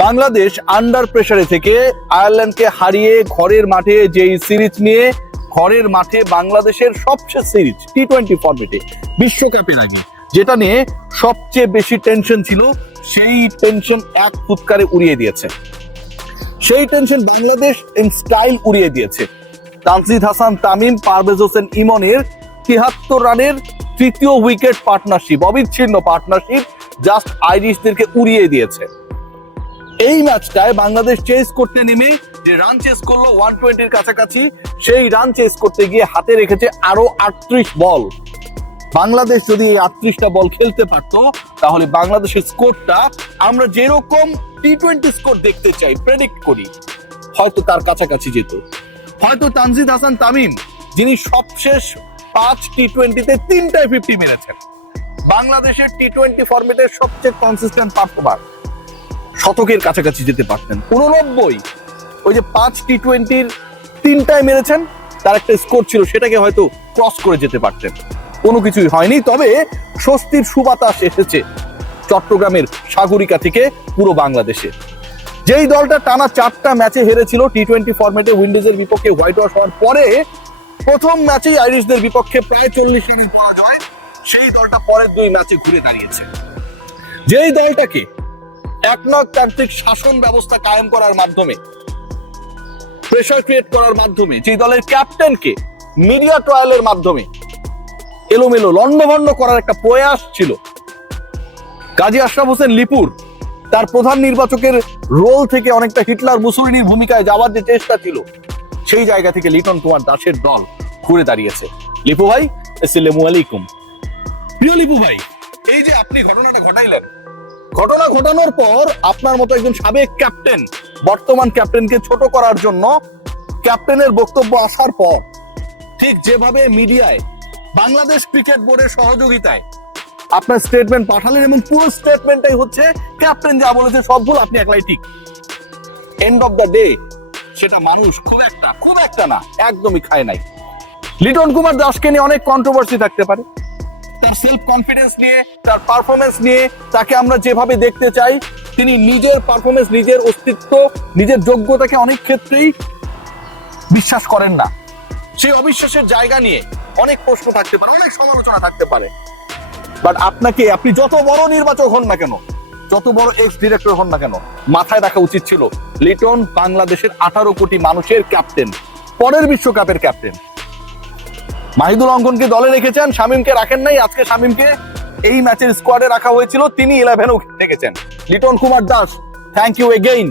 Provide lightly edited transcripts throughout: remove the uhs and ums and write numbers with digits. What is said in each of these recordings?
Bangladesh under প্রেসারে থেকে আয়ারল্যান্ডকে হারিয়ে ঘরের মাঠে যেই সিরিজ নিয়ে ঘরের মাঠে বাংলাদেশের সবচেয়ে সিরিজ টি-20 ফরম্যাটে বিশ্বকাপের আগে যেটা নিয়ে সবচেয়ে বেশি টেনশন ছিল, সেই টেনশন এক ফুৎকারে উড়িয়ে দিয়েছে। সেই টেনশন বাংলাদেশ ইন স্টাইল উড়িয়ে দিয়েছে। তানজিদ হাসান তামিম, পারভেজ হোসেন ইমনের ৭৩ রানের তৃতীয় উইকেট পার্টনারশিপ, অবিচ্ছিন্ন পার্টনারশিপ জাস্ট আইরিশদেরকে উড়িয়ে দিয়েছে। এই ম্যাচটায় বাংলাদেশ চেস করতে নেমে যে রান চেস করলো 120-র কাছাকাছি, সেই রান চেস করতে গিয়ে হাতে রেখেছে আরো 38 বল। বাংলাদেশ যদি এই 38টা বল খেলতে পারতো তাহলে বাংলাদেশের স্কোরটা আমরা যেরকম টি-20 স্কোর দেখতে চাই, প্রেডিক্ট করি, হয়তো তার কাছাকাছি যেত। হয়তো তানজিদ হাসান তামিম, যিনি সবশেষ 5 টি-20-তে 3টায় 50 মেরেছেন, বাংলাদেশের টি-20 ফরম্যাটের সবচেয়ে কনসিস্টেন্ট পারফর্মার, শতকের কাছাকাছি যেতে পারতেন। 89, ওই যে 5 টি-20-র 3টায় মেরেছেন, তার একটা স্কোর ছিল, সেটাকে হয়তো ক্রস করে যেতে পারতেন। কোনো কিছুই হয়নি। তবে স্বস্তির সুবাতাস এসেছে চট্টগ্রামের সাগরিকা থেকে পুরো বাংলাদেশে। যেই দলটা টানা 4টা ম্যাচে হেরেছিল টি-20 ফরম্যাটে উইন্ডিজের বিপক্ষে হোয়াইট ওয়াশ হওয়ার পরে, প্রথম ম্যাচেই আইরিশদের বিপক্ষে প্রায় 40 রানের পরাজয়, সেই দলটা পরের 2 ম্যাচে ঘুরে দাঁড়িয়েছে। যেই দলটাকে একনায়কতান্ত্রিক শাসন ব্যবস্থা কায়েম করার মাধ্যমে, প্রেসার ক্রিয়েট করার মাধ্যমে, যে দলের ক্যাপ্টেনকে মিডিয়া ট্রায়ালের মাধ্যমে এলোমেলো লন্ডভন্ড করার একটা প্রয়াস ছিল, কাজী আশরাফ হোসেন লিপুর তার প্রধান নির্বাচকের রোল থেকে অনেকটা হিটলার মুসোলিনির ভূমিকায় যাওয়ার যে চেষ্টা ছিল, সেই জায়গা থেকে লিটন কুমার দাসের দল ঘুরে দাঁড়িয়েছে। লিপু ভাই, আসসালামু আলাইকুম। প্রিয় লিপু ভাই, এই যে আপনি ঘটনাটা ঘটাইলেন, ঘটনা ঘটানোর পর আপনার মতো একজন সাবেক ক্যাপ্টেন বর্তমান ক্যাপ্টেনকে ছোট করার জন্য ক্যাপ্টেনের বক্তব্য আসার পর, ঠিক যেভাবে মিডিয়ায় বাংলাদেশ ক্রিকেট বোর্ডের সহযোগিতায় আপনার স্টেটমেন্ট পাঠালেন, এবং পুরো স্টেটমেন্টটাই হচ্ছে ক্যাপ্টেন যা বলেছে সব ভুল, আপনি একলাই ঠিক। এন্ড অফ দ্য ডে সেটা মানুষ খুব একটা না, একদমই খায় নাই। লিটন কুমার দাসকে নিয়ে অনেক কন্ট্রোভার্সি থাকতে পারে, তার সেলফ কনফিডেন্স নিয়ে, তার পারফরমেন্স নিয়ে, তাকে আমরা যেভাবে দেখতে চাই, তিনি নিজের পারফরমেন্স, নিজের অস্তিত্ব, নিজের যোগ্যতাকে অনেক ক্ষেত্রেই বিশ্বাস করেন না। সেই অবিশ্বাসের জায়গা নিয়ে অনেক প্রশ্ন থাকতে পারে, অনেক সমালোচনা থাকতে পারে। বাট আপনি যত বড় নির্বাচক হন না কেন, যত বড় এক্স ডিরেক্টর হন না কেন, মাথায় রাখা উচিত ছিল লিটন বাংলাদেশের 18 কোটি মানুষের ক্যাপ্টেন, পরের বিশ্বকাপের ক্যাপ্টেন। মাহিদুল অঙ্কনকে দলে রেখেছেন, শামীমকে রাখেন নাই। আজকে শামীমকে এই ম্যাচের স্কোয়াডে রাখা হয়েছিল, তিনি 11-এও রেখেছেন। Liton Kumar Das, thank you again,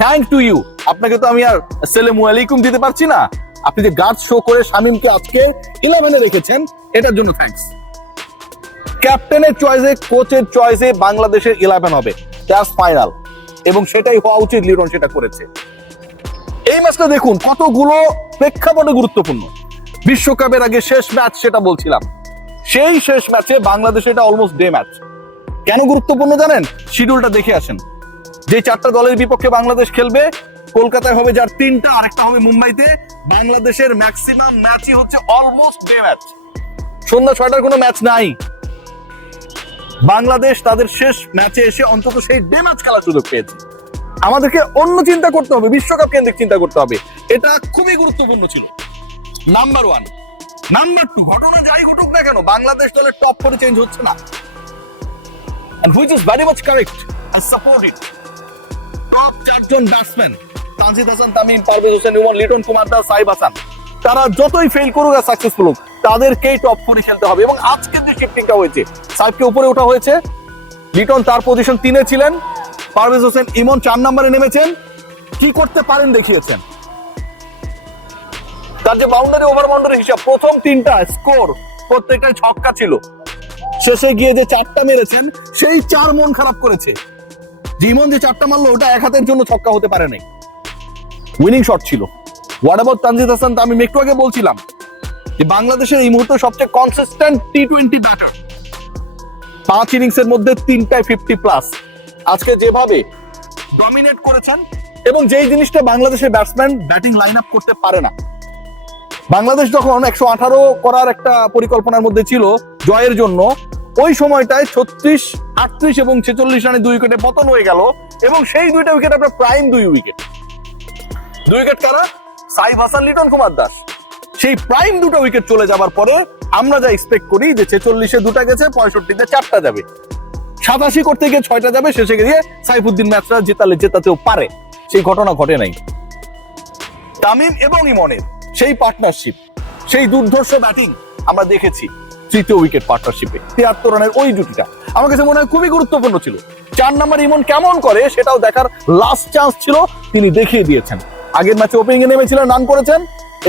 thank to you. আপনাকে তো আমি আর আসসালামু আলাইকুম দিতে পারছি না। আপনি যে গার্ড শো করে শামীমকে আজকে 11-এ রেখেছেন, এটার জন্য থ্যাঙ্কস। ক্যাপ্টেনের চয়েসে, কোচের চয়েসে বাংলাদেশের 11 হবে, দ্যাটস ফাইনাল, এবং সেটাই হওয়া উচিত। লিটন সেটা করেছে। এই ম্যাচটা দেখুন কতগুলো প্রেক্ষাপটে গুরুত্বপূর্ণ। বিশ্বকাপের আগে শেষ ম্যাচ, সেটা বলছিলাম, সেই শেষ ম্যাচে বাংলাদেশে এটা অলমোস্ট ডে ম্যাচ। কেন গুরুত্বপূর্ণ জানেন? শিডিউলটা দেখে আসেন। যে 4টা দলের বিপক্ষে বাংলাদেশ খেলবে, কলকাতায় হবে যার 3টা, আরেকটা হবে মুম্বাইতে। বাংলাদেশের ম্যাক্সিমাম ম্যাচই হচ্ছে অলমোস্ট ডে ম্যাচ, সন্ধ্যা 6টার কোনো ম্যাচ নাই। বাংলাদেশ তাদের শেষ ম্যাচে এসে অন্তত সেই ডে ম্যাচ খেলার সুযোগ পেয়েছে। আমাদেরকে অন্য চিন্তা করতে হবে, বিশ্বকাপ কেন্দ্রিক চিন্তা করতে হবে। এটা খুবই গুরুত্বপূর্ণ ছিল, নাম্বার 1। নাম্বার 2, ঘটনা যাই ঘটুক না কেন, বাংলাদেশ দলের টপ 4 চেঞ্জ হচ্ছে না, and which is very much correct. I support it. Top 4 জন ব্যাটসম্যান, তানজিদ হাসান তামিম, পারভেজ হোসেন ইমন, লিটন কুমার দাস, সাইব হাসান, তারা যতই ফেল করুক আর সাকসেসফুল হোক, তাদেরকেই টপ 4 খেলতে হবে। এবং আজকের যে শিফটিংটা হয়েছে, সাইবকে উপরে ওঠা হয়েছে, লিটন তার পজিশন 3-এ ছিলেন, পারভেজ হোসেন ইমন 4 নম্বরে নেমেছেন, কি করতে পারেন দেখিয়েছেন। তার যে বাউন্ডারি, ওভার বাউন্ডারি হিসাব, প্রথম 3টা স্কোর প্রত্যেকটাই ছক্কা ছিল। শেষে গিয়ে যে 4টা মেরেছেন, সেই 4 মন খারাপ করেছে। জীবন যে 4টা মারলো, ওটা এক হাতের জন্য ছক্কা হতে পারে নাই, উইনিং শট ছিল। What about Tanzid Hasan Tamim? একটু আগে বলছিলাম যে বাংলাদেশের এই মুহূর্তে সবচেয়ে কনসিস্টেন্ট টি-20 ব্যাটার, 5 ইনিংসের মধ্যে 3টায় 50+। আজকে যেভাবে ডমিনেট করেছেন, এবং যেই জিনিসটা বাংলাদেশের ব্যাটসম্যান ব্যাটিং লাইন আপ করতে পারে না। বাংলাদেশ যখন 118 করার একটা পরিকল্পনার মধ্যে ছিল জয়ের জন্য, ওই সময়টায় 36, 38 এবং 46 রানে 2 উইকেটে পতন হয়ে গেল। এবং সেই 2টা উইকেট আপনার প্রাইম 2 উইকেট। 2 উইকেট কারা? সাইফ হাসান, লিটন কুমার দাস। সেই প্রাইম 2টা উইকেট চলে যাবার পরে আমরা যা এক্সপেক্ট করি যে 46-এ 2টা গেছে, 65-তে 4টা যাবে, 87 করতে গিয়ে 6টা যাবে, শেষে গিয়ে সাইফুদ্দিন ম্যাচটা জেতাতেও পারে। সেই ঘটনা ঘটে নাই। তামিম এবং ইমনের সেই পার্টনারশিপ, সেই দুর্ধর্ষ ব্যাটিং আমরা দেখেছি 3য় উইকেট পার্টনারশিপে 73 রানের ওই জুটিটা আমার কাছে মনে হয় খুবই গুরুত্বপূর্ণ ছিল। 4 নাম্বার ইমন কেমন করে সেটাও দেখার লাস্ট চান্স ছিল, তিনি দেখিয়ে দিয়েছেন। আগের ম্যাচে ওপেনিং এ নেমেছিলেন, রান করেছেন,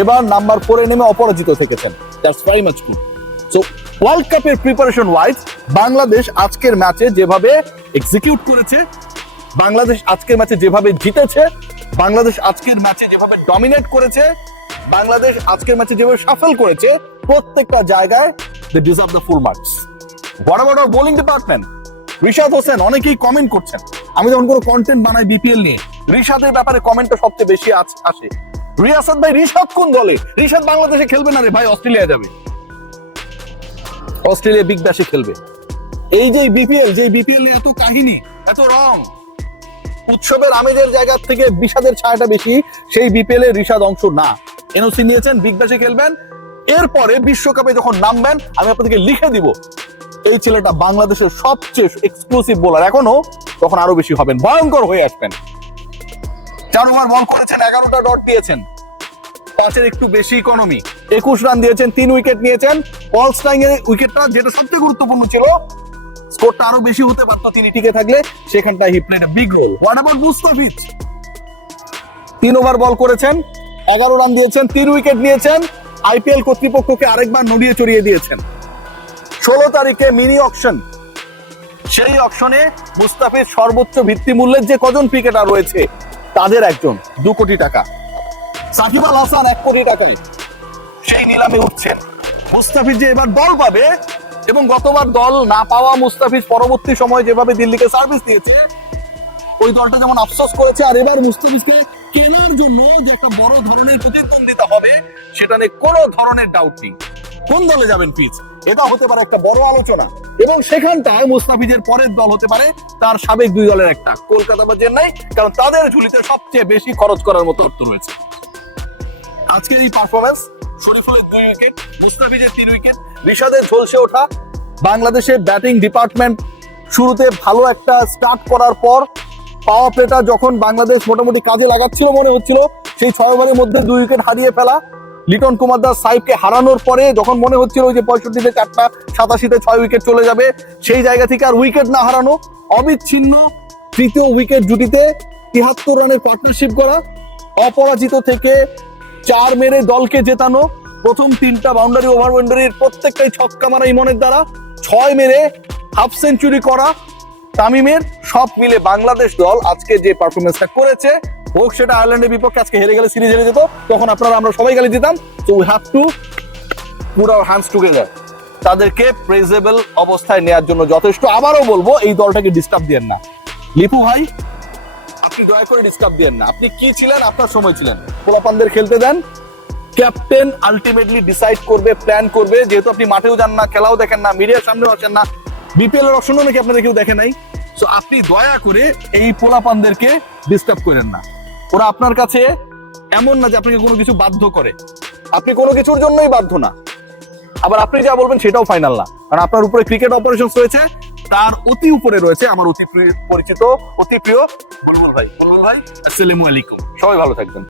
এবার নাম্বার 4-এ নেমে অপরাজিত থেকেছেন। That's very much good. So world কাপের প্রিপারেশন ওয়াইজ বাংলাদেশ আজকের ম্যাচে যেভাবে এক্সিকিউট করেছে, বাংলাদেশ আজকের ম্যাচে যেভাবে জিতেছে, বাংলাদেশ আজকের ম্যাচে যেভাবে ডমিনেট করেছে, বাংলাদেশ আজকের ম্যাচে যেভাবে সাফল করেছে, প্রত্যেকটা জায়গায় they deserve the full marks. What about our bowling department? Rishad Hossain, অনেকেই কমেন্ট করছেন, আমি যখন কোনো কন্টেন্ট বানাই বিপিএল নিয়ে, রিশাদের ব্যাপারে কমেন্টটা সবচেয়ে বেশি আসে। রিয়াসাদ ভাই, রিশাদ কোন দলে? রিশাদ বাংলাদেশে খেলবে না রে ভাই, অস্ট্রেলিয়া যাবে, অস্ট্রেলিয়া বিগ ব্যাশে খেলবে। এই যে বিপিএল এত কাহিনী, এত রং, উৎসবের আমেজের জায়গা থেকে বিষাদের ছায়াটা বেশি, সেই বিপিএল এর রিশাদ অংশ না। এনওসি নিয়েছেন, বিগ ব্যাশে খেলবেন, এরপরে বিশ্বকাপে যখন নামবেন আমি আপনাদেরকে লিখে দিব এই ছেলেটা বাংলাদেশের সবচেয়ে এক্সক্লুসিভ বোলার, এখনো তখন আরো বেশি হবেন, ভয়ঙ্কর হয়ে আসবেন। 4 ওভার বল করেছেন, 11টা ডট দিয়েছেন, 5-এর একটু বেশি ইকোনমি, 21 রান দিয়েছেন, 3 উইকেট নিয়েছেন। পল স্টাইং এর উইকেটটা যেটা সবচেয়ে গুরুত্বপূর্ণ ছিল, স্কোরটা আরো বেশি হতে পারতো তিনি টিকে থাকলে, সেখানটায় he played a big role. What about Mustafiz? 3 over ball করেছেন, 11 রান দিয়েছেন, 3 উইকেট নিয়েছেন, আইপিএল কর্তৃপক্ষকে আরেকবার নড়িয়ে চড়িয়ে দিয়েছেন। 16 তারিখে মিনি অকশন, সেই অকশনে মুস্তাফিজ সর্বোচ্চ ভিত্তি মূল্যের যে কজন ক্রিকেটার রয়েছে তাদের একজন, 2 কোটি টাকা। সাকিব আল হাসান 1 কোটি টাকায় সেই নিলামে উঠছেন। মুস্তাফিজ যে এবার দল পাবে, এবং গতবার দল না পাওয়া মুস্তাফিজ পরবর্তী সময় যেভাবে দিল্লিকে সার্ভিস দিয়েছে, ওই দলটা যেমন আফসোস করেছে, আর এবার মুস্তাফিজকে কেনার জন্য যে একটা বড় ধরনের প্রতিদ্বন্দ্বিতা হবে সেটা নিয়ে কোনো ধরনের ডাউট নেই। কোন দলে যাবেন পিচ, এটা হতে পারে একটা বড় আলোচনা, এবং সেখানটায় মুস্তাফিজের পরের দল হতে পারে তার সাবেক 2 দলের একটা, কলকাতা বা চেন্নাই, কারণ তাদের ঝুলিতে সবচেয়ে বেশি খরচ করার মতো অর্থ রয়েছে। আজকের এই পারফরমেন্স, শরীফুলের 2 উইকেট, মুস্তাফিজের 3 উইকেট, রিশাদের ঝলসে ওঠা, বাংলাদেশের ব্যাটিং ডিপার্টমেন্ট শুরুতে ভালো একটা স্টার্ট করার পর পাওয়ার প্লেটা যখন বাংলাদেশ মোটামুটি কাজে লাগাচ্ছিল মনে হচ্ছিল, সেই 6 ওভারের মধ্যে 2 উইকেট হারিয়ে ফেলা, লিটন কুমার দাস সাইফকে হারানোর পরে যখন মনে হচ্ছিল ওই যে 65-তে 4টা, 87-তে 6 উইকেট চলে যাবে, সেই জায়গা থেকে আর উইকেট না হারানো, অবিচ্ছিন্ন 3য় উইকেট জুটিতে 73 রানের পার্টনারশিপ করা, অপরাজিত থেকে 4 মেরে দলকে জেতানো, প্রথম 3টা বাউন্ডারি ওভার বাউন্ডারির প্রত্যেকটাই ছক্কা মারা ইমনের দ্বারা, 6 মেরে হাফ সেঞ্চুরি করা তামিমের, সব মিলে বাংলাদেশ দল আজকে যে পারফরমেন্সটা করেছে, হোক সেটা আয়ারল্যান্ডের বিপক্ষে, আজকে হেরে গেলে সিরিজ হেরে যেত, তখন আপনারা আমরা সবাই গালি দিতাম। So we have to put hour hands together, তাদেরকে প্রেজেবল অবস্থায় নেওয়ার জন্য যথেষ্ট। আবারও বলবো, এই দলটাকে ডিস্টার্ব দিয়েন না। লিপু ভাই, আপনি দয়া করে ডিস্টার্ব দিয়েন না, আপনি কি ছিলেন, আপনার সময় ছিলেন, পোলাপানদের খেলতে দেন। ক্যাপ্টেন আলটিমেটলি ডিসাইড করবে, প্ল্যান করবে, যেহেতু আপনি মাঠেও যান না, খেলাও দেখেন না, মিডিয়ার সামনেও আসেন না, বিপিএল এর অপশনও নাকি আপনাদের কেউ দেখে নাই। সো আপনি দয়া করে এই পোলাপানদেরকে ডিস্টার্ব করেন না। ওরা আপনার কাছে এমন না যে আপনাকে কোনো কিছু বাধ্য করে, আপনি কোনো কিছুর জন্যই বাধ্য না, আবার আপনি যা বলবেন সেটাও ফাইনাল না, কারণ আপনার উপরে ক্রিকেট অপারেশনস রয়েছে, তার অতি উপরে রয়েছে আমার অতি পরিচিত, অতি প্রিয় বুলবুল ভাই। বুলবুল ভাই, আসসালামু আলাইকুম, সবাই ভালো থাকবেন।